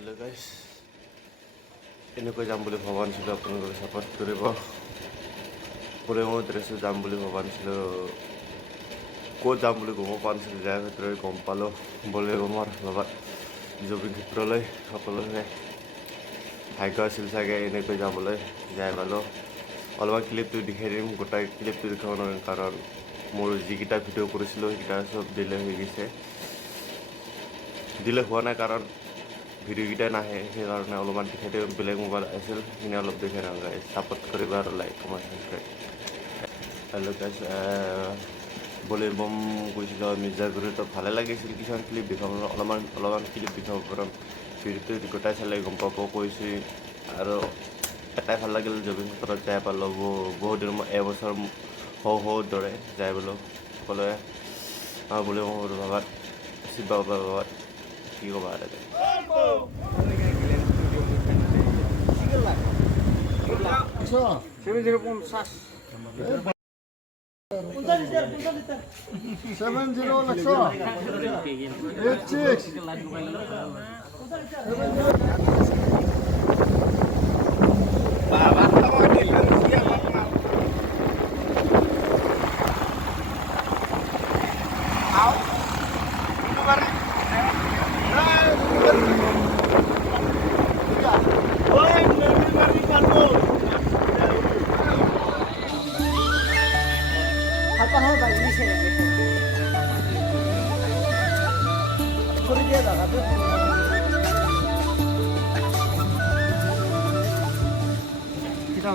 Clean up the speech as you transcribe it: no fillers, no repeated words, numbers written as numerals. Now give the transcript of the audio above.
Hello guys, এনেকৈ যাম বুলি ভবা নাছিলোঁ আপোনালোকে ছাপোৰ্ট কৰিব। পুৰে মই ড্ৰেছত যাম বুলি ভবা নাছিলোঁ, ক'ত যাম বুলি গম পোৱা নাছিলোঁ। যাৰ ভিতৰত গম পালোঁ বলে মোৰ লগত জুবিন ক্ষেত্ৰলৈ সকলোৰে ভাগ্য আছিল চাগে এনেকৈ যাবলৈ। যাই পালোঁ। অলপমান ক্লিপটো দেখাই দিম, গোটাই ক্লিপটো দেখাব নোৱাৰিম কাৰণ মোৰ যিকেইটা ভিডিঅ' কৰিছিলোঁ সেইকেইটা চব ডিলে হৈ গৈছে। ডিলে হোৱা নাই কাৰণ ভিডিঅ'কেইটা নাহে, সেইকাৰণে অলপমান দেখাই দিম। বেলেগ মোবাইল আছিল সেইখিনি অলপ দেখাই দিওঁ গাইজ, ছাপোৰ্ট কৰিবা আৰু like comment subscribe. Hello' guys, বলি বম গৈছিলোঁ মিৰ্জাগুৰিত, ভালে লাগিছিল। কিছুমান ক্লিপ দেখাব অলপমান ক্লিপ দেখাব পাৰোঁ। ভিডিঅ'টো গোটাই চালে গম পাব কৈছোঁ। আৰু এটাই ভাল লাগিল, জুবিন ক্ষেত্ৰত যাই পালোঁ। বহুত দিন এবছৰ হওঁ দৰে যাই পালোঁ। সকলোৱে বলি বমৰ ভাবাত শিৱ বাবাৰ ভাবাত কি ক'বা আৰু kita